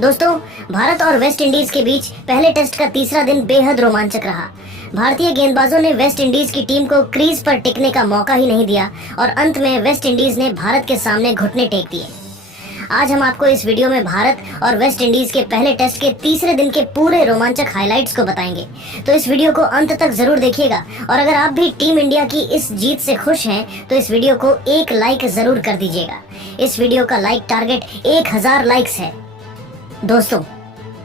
दोस्तों, भारत और West Indies के बीच पहले टेस्ट का तीसरा दिन बेहद रोमांचक रहा। भारतीय गेंदबाजों ने वेस्ट इंडीज की टीम को क्रीज पर टिकने का मौका ही नहीं दिया और अंत में वेस्ट इंडीज ने भारत के सामने घुटने टेक दिए। आज हम आपको इस वीडियो में भारत और वेस्ट इंडीज के पहले टेस्ट के तीसरे दिन के पूरे रोमांचक हाइलाइट्स को बताएंगे, तो इस वीडियो को अंत तक जरूर देखिएगा। और अगर आप भी टीम इंडिया की इस जीत से खुश हैं तो इस वीडियो को एक लाइक जरूर कर दीजिएगा। इस वीडियो का लाइक टारगेट 1000 लाइक्स है। दोस्तों,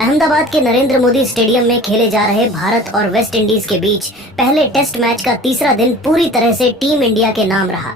अहमदाबाद के नरेंद्र मोदी स्टेडियम में खेले जा रहे भारत और वेस्ट इंडीज के बीच पहले टेस्ट मैच का तीसरा दिन पूरी तरह से टीम इंडिया के नाम रहा।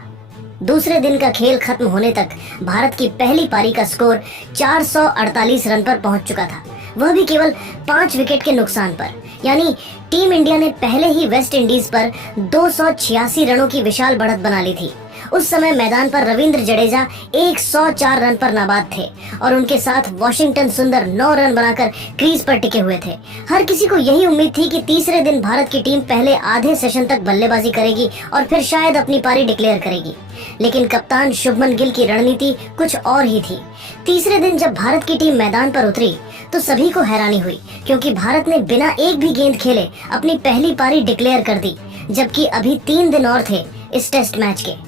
दूसरे दिन का खेल खत्म होने तक भारत की पहली पारी का स्कोर 448 रन पर पहुंच चुका था, वह भी केवल 5 विकेट के नुकसान पर। यानी टीम इंडिया ने पहले ही वेस्ट इंडीज पर 286 रनों की विशाल बढ़त बना ली थी। उस समय मैदान पर रविंद्र जडेजा 104 रन पर नाबाद थे और उनके साथ वॉशिंगटन सुंदर 9 रन बनाकर क्रीज पर टिके हुए थे। हर किसी को यही उम्मीद थी कि तीसरे दिन भारत की टीम पहले आधे सेशन तक बल्लेबाजी करेगी और फिर शायद अपनी पारी डिक्लेयर करेगी, लेकिन कप्तान शुभमन गिल की रणनीति कुछ और ही थी। तीसरे दिन जब भारत की टीम मैदान पर उतरी तो सभी को हैरानी हुई, क्योंकि भारत ने बिना एक भी गेंद खेले अपनी पहली पारी डिक्लेयर कर दी, जबकि अभी 3 दिन और थे इस टेस्ट मैच के।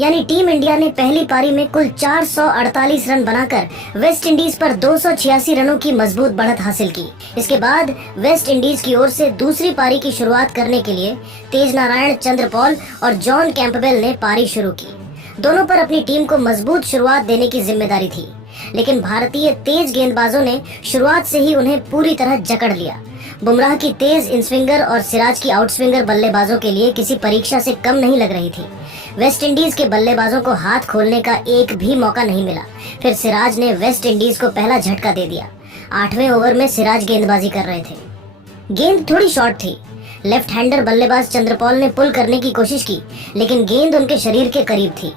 यानी टीम इंडिया ने पहली पारी में कुल 448 रन बनाकर वेस्ट इंडीज पर 286 रनों की मजबूत बढ़त हासिल की। इसके बाद वेस्ट इंडीज की ओर से दूसरी पारी की शुरुआत करने के लिए तेजनारायण चंद्रपॉल और जॉन कैंपबेल ने पारी शुरू की। दोनों पर अपनी टीम को मजबूत शुरुआत देने की जिम्मेदारी थी, लेकिन भारतीय तेज गेंदबाजों ने शुरुआत से ही उन्हें पूरी तरह जकड़ लिया। बुमराह की तेज इनस्विंगर और सिराज की आउटस्विंगर बल्लेबाजों के लिए किसी परीक्षा से कम नहीं लग रही थी। वेस्ट इंडीज के बल्लेबाजों को हाथ खोलने का एक भी मौका नहीं मिला। फिर सिराज ने वेस्ट इंडीज को पहला झटका दे दिया। 8वें ओवर में सिराज गेंदबाजी कर रहे थे। गेंद थोड़ी शॉर्ट थी। लेफ्ट हैंडर बल्लेबाज चंद्रपॉल ने पुल करने की कोशिश की, लेकिन गेंद उनके शरीर के करीब थी।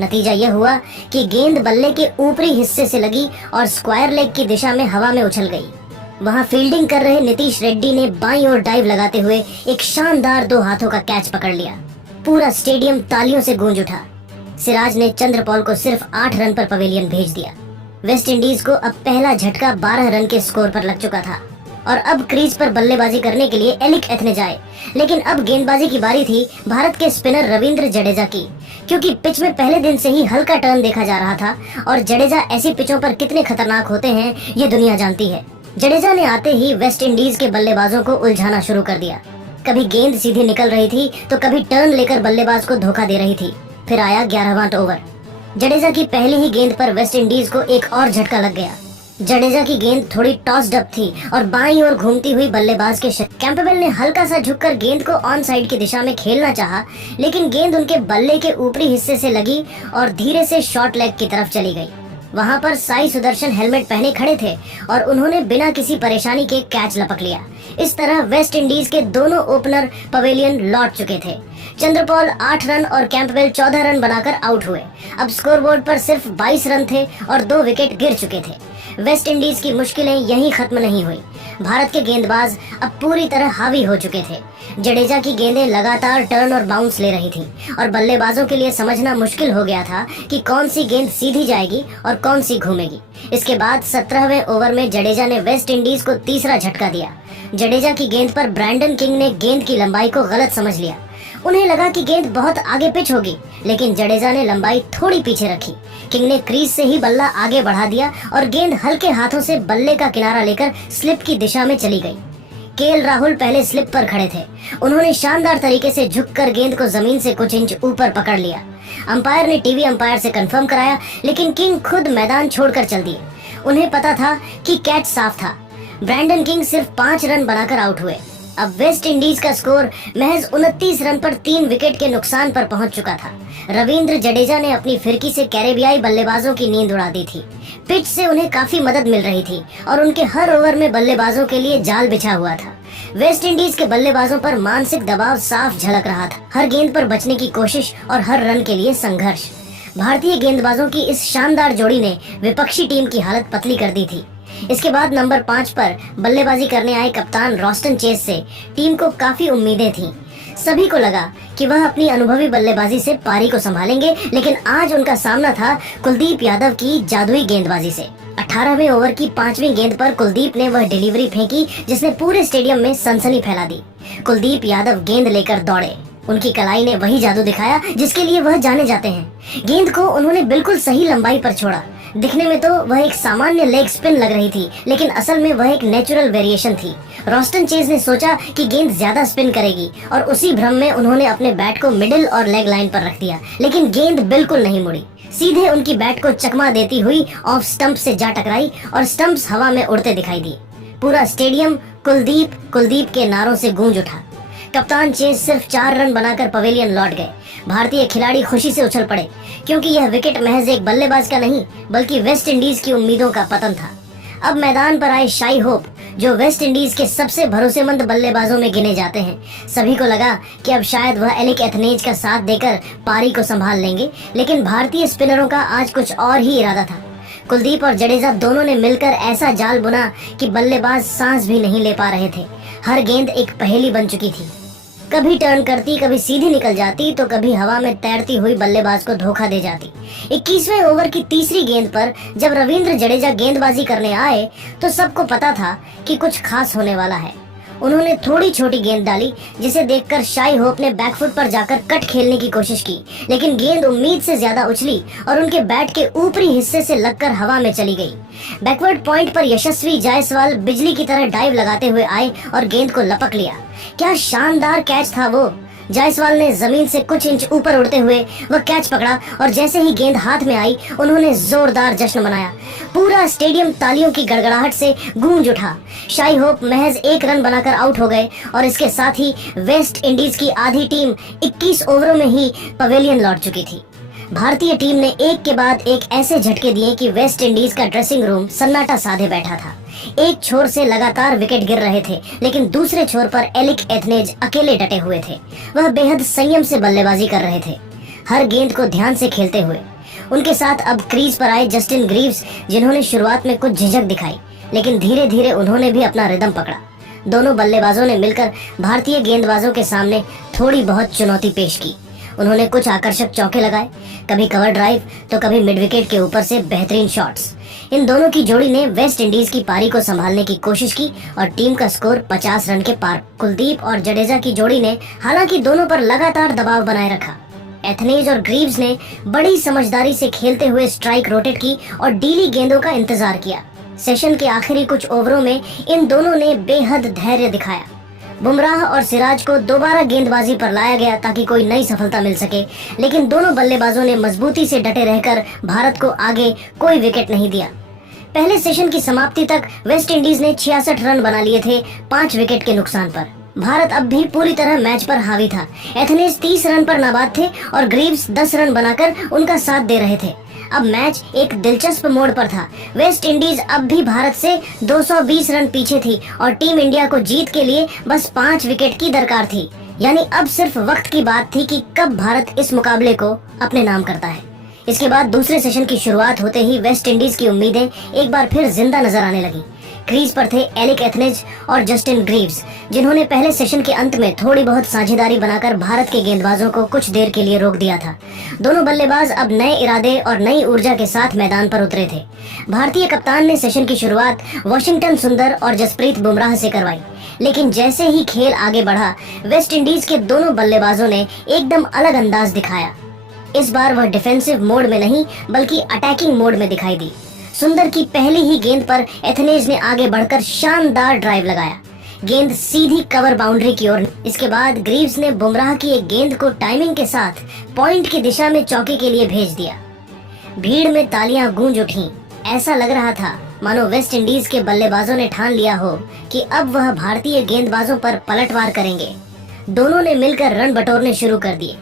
नतीजा यह हुआ कि गेंद बल्ले के ऊपरी हिस्से से लगी और स्क्वायर लेग की दिशा में हवा में उछल गई। वहां फील्डिंग कर रहे नीतीश रेड्डी ने बाईं ओर डाइव लगाते हुए एक शानदार 2 हाथों का कैच पकड़ लिया। पूरा स्टेडियम तालियों से गूंज उठा। सिराज ने चंद्रपॉल को सिर्फ 8 रन पर पवेलियन भेज दिया। वेस्ट इंडीज को अब पहला झटका 12 रन के स्कोर पर लग चुका था और अब क्रीज पर बल्लेबाजी करने के लिए एलिक एथनेजाए। लेकिन अब गेंदबाजी की बारी थी भारत के स्पिनर रविंद्र जडेजा की, क्योंकि पिच में पहले दिन से ही हल्का टर्न देखा जा रहा था और जडेजा ऐसी पिचों पर कितने खतरनाक होते हैं ये दुनिया जानती है। जडेजा ने आते ही वेस्ट इंडीज के बल्लेबाजों को उलझाना शुरू कर दिया। कभी गेंद सीधी निकल रही थी तो कभी टर्न लेकर बल्लेबाज को धोखा दे रही थी। फिर आया 11वां ओवर। जडेजा की पहली ही गेंद पर वेस्ट इंडीज को एक और झटका लग गया। जडेजा की गेंद थोड़ी टॉस्ड अप थी और बाईं ओर घूमती हुई बल्लेबाज के कैंपबेल ने हल्का सा झुककर गेंद को ऑन साइड की दिशा में खेलना चाहा, लेकिन गेंद उनके बल्ले के ऊपरी हिस्से से लगी और धीरे से शॉर्ट लेग की तरफ चली गई। वहां पर साई सुदर्शन हेलमेट पहने खड़े थे और उन्होंने बिना किसी परेशानी के कैच लपक लिया। इस तरह वेस्ट इंडीज के दोनों ओपनर पवेलियन लौट चुके थे। चंद्रपॉल 8 रन और कैंपबेल 14 रन बनाकर आउट हुए। अब स्कोरबोर्ड पर सिर्फ 22 रन थे और 2 विकेट गिर चुके थे। वेस्ट इंडीज की मुश्किलें यहीं खत्म नहीं हुई। भारत के गेंदबाज अब पूरी तरह हावी हो चुके थे। जडेजा की गेंदें लगातार टर्न और बाउंस ले रही थी और बल्लेबाजों के लिए समझना मुश्किल हो गया था कि कौन सी गेंद सीधी जाएगी और कौन सी घूमेगी। इसके बाद 17वें ओवर में जडेजा ने वेस्ट इंडीज को तीसरा झटका दिया। जडेजा की गेंद पर ब्रैंडन किंग ने गेंद की लंबाई को गलत समझ लिया। उन्हें लगा कि गेंद बहुत आगे पिच होगी, लेकिन जडेजा ने लंबाई थोड़ी पीछे रखी। किंग ने क्रीज से ही बल्ला आगे बढ़ा दिया और गेंद हल्के हाथों से बल्ले का किनारा लेकर स्लिप की दिशा में चली गई। केएल राहुल पहले स्लिप पर खड़े थे। उन्होंने शानदार तरीके से झुककर गेंद को जमीन से कुछ इंच ऊपर पकड़ लिया। अंपायर ने टीवी अंपायर से कंफर्म कराया, लेकिन किंग खुद मैदान छोड़कर चल दिए। उन्हें पता था कि कैच साफ था। ब्रैंडन किंग सिर्फ 5 रन बनाकर आउट हुए। अब वेस्ट इंडीज का स्कोर महज 29 रन पर 3 विकेट के नुकसान पर पहुंच चुका था। रविंद्र जडेजा ने अपनी फिरकी से कैरेबियाई बल्लेबाजों की नींद उड़ा दी थी। पिच से उन्हें काफी मदद मिल रही थी और उनके हर ओवर में बल्लेबाजों के लिए जाल बिछा हुआ था। वेस्ट इंडीज के बल्लेबाजों पर मानसिक दबाव साफ झलक रहा था। हर गेंद पर बचने की कोशिश और हर रन के लिए संघर्ष। भारतीय गेंदबाजों की इस शानदार जोड़ी ने विपक्षी टीम की हालत पतली कर दी थी। इसके बाद नंबर 5 पर बल्लेबाजी करने आए कप्तान रॉस्टन चेस से टीम को काफी उम्मीदें थीं। सभी को लगा कि वह अपनी अनुभवी बल्लेबाजी से पारी को संभालेंगे, लेकिन आज उनका सामना था कुलदीप यादव की जादुई गेंदबाजी से। 18वें ओवर की 5वीं गेंद पर कुलदीप ने वह डिलीवरी फेंकी जिसने पूरे स्टेडियम में सनसनी फैला दी। कुलदीप यादव गेंद लेकर दौड़े। उनकी कलाई ने वही जादू दिखाया जिसके लिए वह जाने जाते हैं। गेंद को उन्होंने बिल्कुल सही लंबाई पर छोड़ा। दिखने में तो वह एक सामान्य लेग स्पिन लग रही थी, लेकिन असल में वह एक नेचुरल वेरिएशन थी। रॉस्टन चेज ने सोचा कि गेंद ज्यादा स्पिन करेगी और उसी भ्रम में उन्होंने अपने बैट को मिडिल और लेग लाइन पर रख दिया, लेकिन गेंद बिल्कुल नहीं मुड़ी। सीधे उनकी बैट को चकमा देती हुई ऑफ स्टंप से जा टकराई और स्टंप्स हवा में उड़ते दिखाई दिए। पूरा स्टेडियम कुलदीप कुलदीप के नारों से गूंज उठा। कप्तान चेज सिर्फ 4 रन बनाकर पवेलियन लौट गए। भारतीय खिलाड़ी खुशी से उछल पड़े क्योंकि यह विकेट महज एक बल्लेबाज का नहीं बल्कि वेस्ट इंडीज की उम्मीदों का पतन था। अब मैदान पर आए शाई होप, जो वेस्ट इंडीज के सबसे भरोसेमंद बल्लेबाजों में गिने जाते हैं। सभी को लगा कि अब शायद वह एलिक एथनेज का साथ देकर पारी को संभाल लेंगे, लेकिन भारतीय स्पिनरों का आज कुछ और ही इरादा था। कुलदीप और जडेजा दोनों ने मिलकर ऐसा जाल बुना कि बल्लेबाज सांस भी नहीं ले पा रहे थे। हर गेंद एक पहेली बन चुकी थी। कभी टर्न करती, कभी सीधी निकल जाती, तो कभी हवा में तैरती हुई बल्लेबाज को धोखा दे जाती। 21वें ओवर की तीसरी गेंद पर जब रविंद्र जडेजा गेंदबाजी करने आए तो सबको पता था कि कुछ खास होने वाला है। उन्होंने थोड़ी छोटी गेंद डाली जिसे देखकर शाई होप ने बैकफुट पर जाकर कट खेलने की कोशिश की, लेकिन गेंद उम्मीद से ज्यादा उछली और उनके बैट के ऊपरी हिस्से से लगकर हवा में चली गई। बैकवर्ड पॉइंट पर यशस्वी जायसवाल बिजली की तरह डाइव लगाते हुए आए और गेंद को लपक लिया। क्या शानदार कैच था वो! जायसवाल ने जमीन से कुछ इंच ऊपर उड़ते हुए वह कैच पकड़ा और जैसे ही गेंद हाथ में आई उन्होंने जोरदार जश्न मनाया। पूरा स्टेडियम तालियों की गड़गड़ाहट से गूंज उठा। शाई होप महज 1 रन बनाकर आउट हो गए और इसके साथ ही वेस्ट इंडीज की आधी टीम 21 ओवरों में ही पवेलियन लौट चुकी थी। भारतीय टीम ने एक के बाद एक ऐसे झटके दिए कि वेस्ट इंडीज का ड्रेसिंग रूम सन्नाटा साधे बैठा था। एक छोर से लगातार विकेट गिर रहे थे, लेकिन दूसरे छोर पर एलिक एथनेज अकेले डटे हुए थे। वह बेहद संयम से बल्लेबाजी कर रहे थे, हर गेंद को ध्यान से खेलते हुए। उनके साथ अब क्रीज पर आए जस्टिन ग्रीव्स, जिन्होंने शुरुआत में कुछ झिझक दिखाई, लेकिन धीरे धीरे उन्होंने भी अपना रिदम पकड़ा। दोनों बल्लेबाजों ने मिलकर भारतीय गेंदबाजों के सामने थोड़ी बहुत चुनौती पेश की। उन्होंने कुछ आकर्षक चौके लगाए, कभी कवर ड्राइव तो कभी मिड विकेट के ऊपर से बेहतरीन शॉट्स। इन दोनों की जोड़ी ने वेस्ट इंडीज की पारी को संभालने की कोशिश की और टीम का स्कोर 50 रन के पार। कुलदीप और जडेजा की जोड़ी ने हालांकि दोनों पर लगातार दबाव बनाए रखा। एथनेज और ग्रीव्स ने बड़ी समझदारी से खेलते हुए स्ट्राइक रोटेट की और डीली गेंदों का इंतजार किया। सेशन के आखिरी कुछ ओवरों में इन दोनों ने बेहद धैर्य दिखाया। बुमराह और सिराज को दोबारा गेंदबाजी पर लाया गया ताकि कोई नई सफलता मिल सके, लेकिन दोनों बल्लेबाजों ने मजबूती से डटे रहकर भारत को आगे कोई विकेट नहीं दिया। पहले सेशन की समाप्ति तक वेस्ट इंडीज ने 66 रन बना लिए थे 5 विकेट के नुकसान पर। भारत अब भी पूरी तरह मैच पर हावी था। एथनेज 30 रन पर नाबाद थे और ग्रीव्स 10 रन बनाकर उनका साथ दे रहे थे। अब मैच एक दिलचस्प मोड़ पर था। वेस्ट इंडीज अब भी भारत से 220 रन पीछे थी और टीम इंडिया को जीत के लिए बस 5 विकेट की दरकार थी। यानी अब सिर्फ वक्त की बात थी कि कब भारत इस मुकाबले को अपने नाम करता है। इसके बाद दूसरे सेशन की शुरुआत होते ही वेस्ट इंडीज की उम्मीदें एक बार फिर जिंदा नजर आने लगी। क्रीज पर थे एलिक एथनेज और जस्टिन ग्रीव्स, जिन्होंने पहले सेशन के अंत में थोड़ी बहुत साझेदारी बनाकर भारत के गेंदबाजों को कुछ देर के लिए रोक दिया था। दोनों बल्लेबाज अब नए इरादे और नई ऊर्जा के साथ मैदान पर उतरे थे। भारतीय कप्तान ने सेशन की शुरुआत वाशिंगटन सुंदर और जसप्रीत बुमराह से करवाई, लेकिन जैसे ही खेल आगे बढ़ा वेस्ट इंडीज के दोनों बल्लेबाजों ने एकदम अलग अंदाज दिखाया। इस बार वह डिफेंसिव मोड में नहीं बल्कि अटैकिंग मोड में दिखाई दी। सुंदर की पहली ही गेंद पर एथनेज ने आगे बढ़कर शानदार ड्राइव लगाया। गेंद सीधी कवर बाउंड्री की ओर। इसके बाद ग्रीव्स ने बुमराह की एक गेंद को टाइमिंग के साथ पॉइंट की दिशा में चौके के लिए भेज दिया। भीड़ में तालियां गूंज उठी। ऐसा लग रहा था मानो वेस्ट इंडीज के बल्लेबाजों ने ठान लिया हो कि अब वह भारतीय गेंदबाजों पर पलटवार करेंगे। दोनों ने मिलकर रन बटोरने शुरू कर दिए।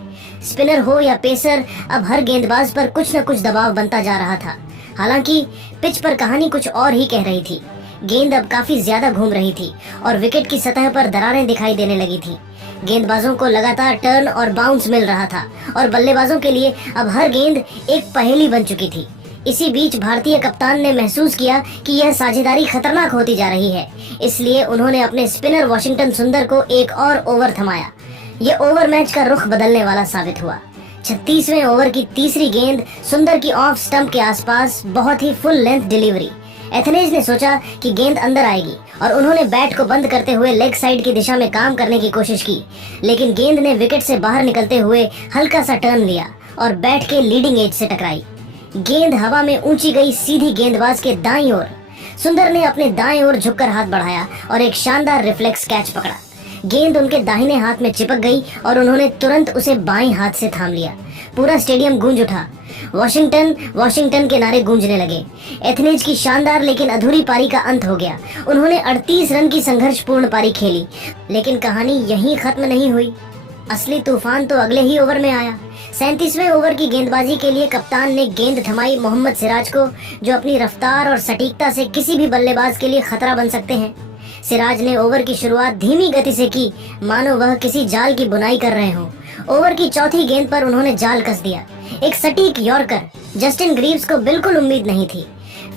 स्पिनर हो या पेसर, अब हर गेंदबाज पर कुछ न कुछ दबाव बनता जा रहा था। हालांकि पिच पर कहानी कुछ और ही कह रही थी। गेंद अब काफी ज्यादा घूम रही थी और विकेट की सतह पर दरारें दिखाई देने लगी थी। गेंदबाजों को लगातार टर्न और बाउंस मिल रहा था और बल्लेबाजों के लिए अब हर गेंद एक पहेली बन चुकी थी। इसी बीच भारतीय कप्तान ने महसूस किया कि यह साझेदारी खतरनाक होती जा रही है, इसलिए उन्होंने अपने स्पिनर वाशिंगटन सुंदर को एक और ओवर थमाया। यह ओवर मैच का रुख बदलने वाला साबित हुआ। 36वें ओवर की तीसरी गेंद सुंदर की ऑफ स्टंप के आसपास बहुत ही फुल लेंथ डिलीवरी। एथनेज ने सोचा कि गेंद अंदर आएगी और उन्होंने बैट को बंद करते हुए लेग साइड की दिशा में काम करने की कोशिश की, लेकिन गेंद ने विकेट से बाहर निकलते हुए हल्का सा टर्न लिया और बैट के लीडिंग एज से टकराई। गेंद हवा में ऊंची गई सीधी गेंदबाज के दाईं ओर। सुंदर ने अपने दाएं ओर झुककर हाथ बढ़ाया और एक शानदार रिफ्लेक्स कैच पकड़ा। गेंद उनके दाहिने हाथ में चिपक गई और उन्होंने तुरंत उसे बाएं हाथ से थाम लिया। पूरा स्टेडियम गूंज उठा। वॉशिंगटन वॉशिंगटन के नारे गूंजने लगे। एथनेज की शानदार लेकिन अधूरी पारी का अंत हो गया। उन्होंने 38 रन की संघर्षपूर्ण पारी खेली, लेकिन कहानी यहीं खत्म नहीं हुई। असली तूफान तो अगले ही ओवर में आया। 37वें ओवर की गेंदबाजी के लिए कप्तान ने गेंद थमाई मोहम्मद सिराज को, जो अपनी रफ्तार और सटीकता से किसी भी बल्लेबाज के लिए खतरा बन सकते हैं। सिराज ने ओवर की शुरुआत धीमी गति से की, मानो वह किसी जाल की बुनाई कर रहे हों। ओवर की चौथी गेंद पर उन्होंने जाल कस दिया, एक सटीक यॉर्कर। जस्टिन ग्रीव्स को बिल्कुल उम्मीद नहीं थी।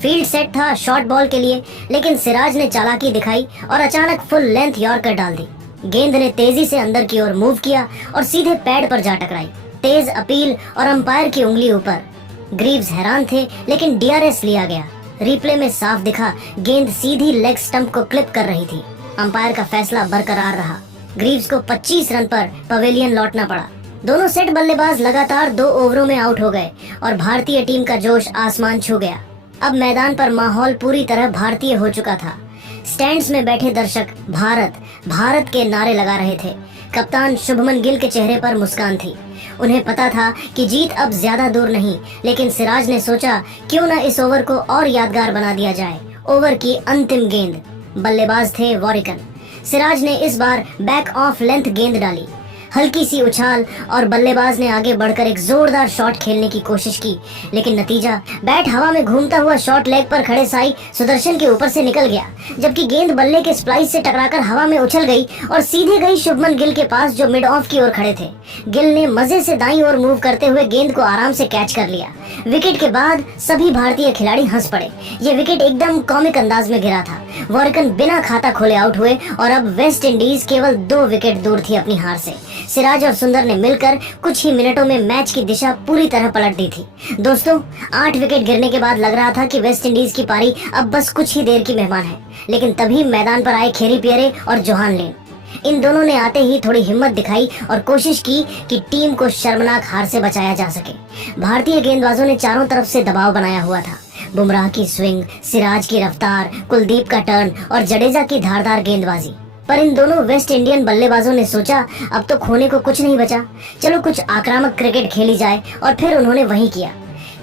फील्ड सेट था शॉर्ट बॉल के लिए, लेकिन सिराज ने चालाकी दिखाई और अचानक फुल लेंथ यॉर्कर डाल दी। गेंद ने तेजी से अंदर की ओर मूव किया और सीधे पैड पर जा टकराई। तेज अपील और अंपायर की उंगली ऊपर। ग्रीव्स हैरान थे, लेकिन डीआरएस लिया गया। रिप्ले में साफ दिखा गेंद सीधी लेग स्टंप को क्लिप कर रही थी। अंपायर का फैसला बरकरार रहा। ग्रीव्स को 25 रन पर पवेलियन लौटना पड़ा। दोनों सेट बल्लेबाज लगातार 2 ओवरों में आउट हो गए और भारतीय टीम का जोश आसमान छू गया। अब मैदान पर माहौल पूरी तरह भारतीय हो चुका था। स्टैंड्स में बैठे दर्शक भारत भारत के नारे लगा रहे थे। कप्तान शुभमन गिल के चेहरे पर मुस्कान थी। उन्हें पता था कि जीत अब ज्यादा दूर नहीं, लेकिन सिराज ने सोचा क्यों न इस ओवर को और यादगार बना दिया जाए। ओवर की अंतिम गेंद। बल्लेबाज थे वॉरिकन। सिराज ने इस बार बैक ऑफ लेंथ गेंद डाली। हल्की सी उछाल और बल्लेबाज ने आगे बढ़कर एक जोरदार शॉट खेलने की कोशिश की, लेकिन नतीजा बैट हवा में घूमता हुआ शॉट लेग पर खड़े साई सुदर्शन के ऊपर से निकल गया, जबकि गेंद बल्ले के स्प्लाइस से टकराकर हवा में उछल गई और सीधे गई शुभमन गिल के पास, जो मिड ऑफ की ओर खड़े थे। गिल ने मजे से दाईं ओर मूव करते हुए गेंद को आराम से कैच कर लिया। विकेट के बाद सभी भारतीय खिलाड़ी हंस पड़े। ये विकेट एकदम कॉमिक अंदाज में गिरा था। वॉरिकन बिना खाता खोले आउट हुए और अब वेस्ट इंडीज केवल 2 विकेट दूर थी अपनी हार से। सिराज और सुंदर ने मिलकर कुछ ही मिनटों में मैच की दिशा पूरी तरह पलट दी थी। दोस्तों, 8 विकेट गिरने के बाद लग रहा था कि वेस्ट इंडीज की पारी अब बस कुछ ही देर की मेहमान है, लेकिन तभी मैदान पर आए खेरी पियरे और जोहान लेन। इन दोनों ने आते ही थोड़ी हिम्मत दिखाई और कोशिश की कि टीम को शर्मनाक हार से बचाया जा सके। भारतीय गेंदबाजों ने चारों तरफ से दबाव बनाया हुआ था। बुमराह की स्विंग, सिराज की रफ्तार, कुलदीप का टर्न और जडेजा की धारदार गेंदबाजी। पर इन दोनों वेस्ट इंडियन बल्लेबाजों ने सोचा अब तो खोने को कुछ नहीं बचा, चलो कुछ आक्रामक क्रिकेट खेली जाए, और फिर उन्होंने वही किया।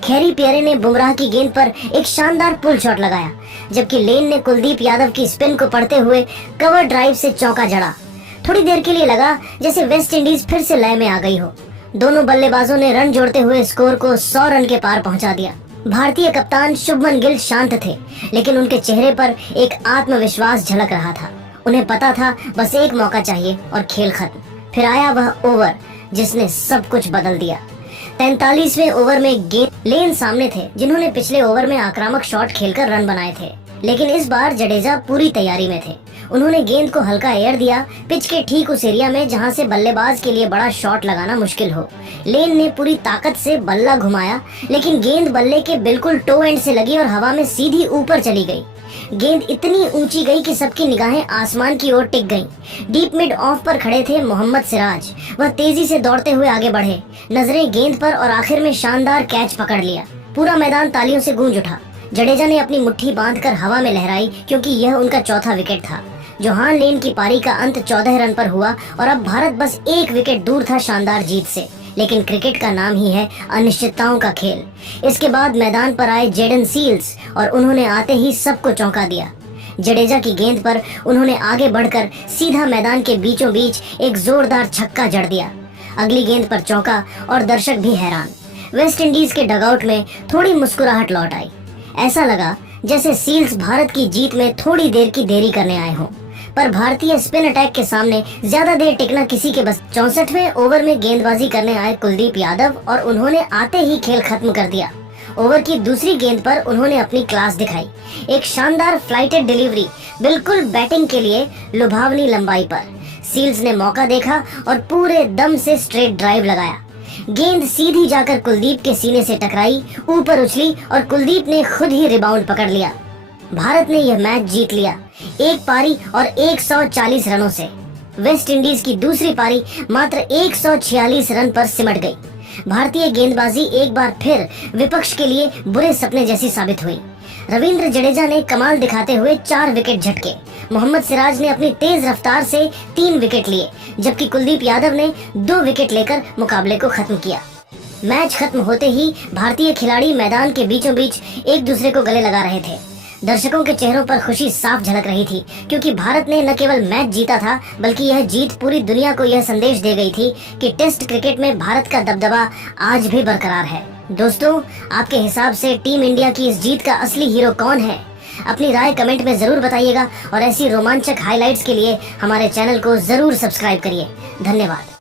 खेरी पियरे ने बुमराह की गेंद पर एक शानदार पुल शॉट लगाया, जबकि लेन ने कुलदीप यादव की स्पिन को पढ़ते हुए कवर ड्राइव से चौका जड़ा। थोड़ी देर के लिए लगा जैसे वेस्ट इंडीज फिर से लय में आ गई हो। दोनों बल्लेबाजों ने रन जोड़ते हुए स्कोर को 100 रन के पार पहुंचा दिया। भारतीय कप्तान शुभमन गिल शांत थे, लेकिन उनके चेहरे पर एक आत्मविश्वास झलक रहा था। उन्हें पता था बस एक मौका चाहिए और खेल खत्म। फिर आया वह ओवर जिसने सब कुछ बदल दिया। 43वें ओवर में गेंद लेन सामने थे, जिन्होंने पिछले ओवर में आक्रामक शॉट खेलकर रन बनाए थे, लेकिन इस बार जडेजा पूरी तैयारी में थे। उन्होंने गेंद को हल्का एयर दिया, पिच के ठीक उस एरिया में जहां से बल्लेबाज के लिए बड़ा शॉट लगाना मुश्किल हो। लेन ने पूरी ताकत से बल्ला घुमाया, लेकिन गेंद बल्ले के बिल्कुल टो एंड से लगी और हवा में सीधी ऊपर चली गई। गेंद इतनी ऊंची गई कि सबकी निगाहें आसमान की ओर टिक गईं। डीप मिड ऑफ पर खड़े थे मोहम्मद सिराज। वह तेजी से दौड़ते हुए आगे बढ़े, नजरें गेंद पर, और आखिर में शानदार कैच पकड़ लिया। पूरा मैदान तालियों से गूंज उठा। जडेजा ने अपनी मुट्ठी बांधकर हवा में लहराई, क्योंकि यह उनका चौथा विकेट था। जोहान लेन की पारी का अंत 14 रन पर हुआ और अब भारत बस 1 विकेट दूर था शानदार जीत से। लेकिन क्रिकेट का नाम ही है अनिश्चितताओं का खेल। इसके बाद मैदान पर आए जेडन सील्स और उन्होंने आते ही सबको चौंका दिया। जडेजा की गेंद पर उन्होंने आगे बढ़कर सीधा मैदान के बीचों बीच एक जोरदार छक्का जड़ दिया। अगली गेंद पर चौका और दर्शक भी हैरान। वेस्ट इंडीज के डगआउट में थोड़ी मुस्कुराहट लौट आई। ऐसा लगा जैसे सील्स भारत की जीत में थोड़ी देर की देरी करने आए हों। पर भारतीय स्पिन अटैक के सामने ज्यादा देर टिकना किसी के बस। 64वें ओवर में गेंदबाजी करने आए कुलदीप यादव और उन्होंने आते ही खेल खत्म कर दिया। ओवर की दूसरी गेंद पर उन्होंने अपनी क्लास दिखाई। एक शानदार फ्लाइटेड डिलीवरी, बिल्कुल बैटिंग के लिए लुभावनी लंबाई पर। सील्स ने मौका देखा और पूरे दम से स्ट्रेट ड्राइव लगाया। गेंद सीधी जाकर कुलदीप के सीने से टकराई, ऊपर उछली और कुलदीप ने खुद ही रिबाउंड पकड़ लिया। भारत ने यह मैच जीत लिया, एक पारी और 140 रनों से। वेस्ट इंडीज की दूसरी पारी मात्र 146 रन पर सिमट गई। भारतीय गेंदबाजी एक बार फिर विपक्ष के लिए बुरे सपने जैसी साबित हुई। रविंद्र जडेजा ने कमाल दिखाते हुए 4 विकेट झटके। मोहम्मद सिराज ने अपनी तेज रफ्तार से 3 विकेट लिए, जबकि कुलदीप यादव ने 2 विकेट लेकर मुकाबले को खत्म किया। मैच खत्म होते ही भारतीय खिलाड़ी मैदान के बीचों बीच एक दूसरे को गले लगा रहे थे। दर्शकों के चेहरों पर खुशी साफ झलक रही थी, क्योंकि भारत ने न केवल मैच जीता था, बल्कि यह जीत पूरी दुनिया को यह संदेश दे गई थी कि टेस्ट क्रिकेट में भारत का दबदबा आज भी बरकरार है। दोस्तों, आपके हिसाब से टीम इंडिया की इस जीत का असली हीरो कौन है? अपनी राय कमेंट में जरूर बताइएगा और ऐसी रोमांचक हाइलाइट्स के लिए हमारे चैनल को जरूर सब्सक्राइब करिए। धन्यवाद।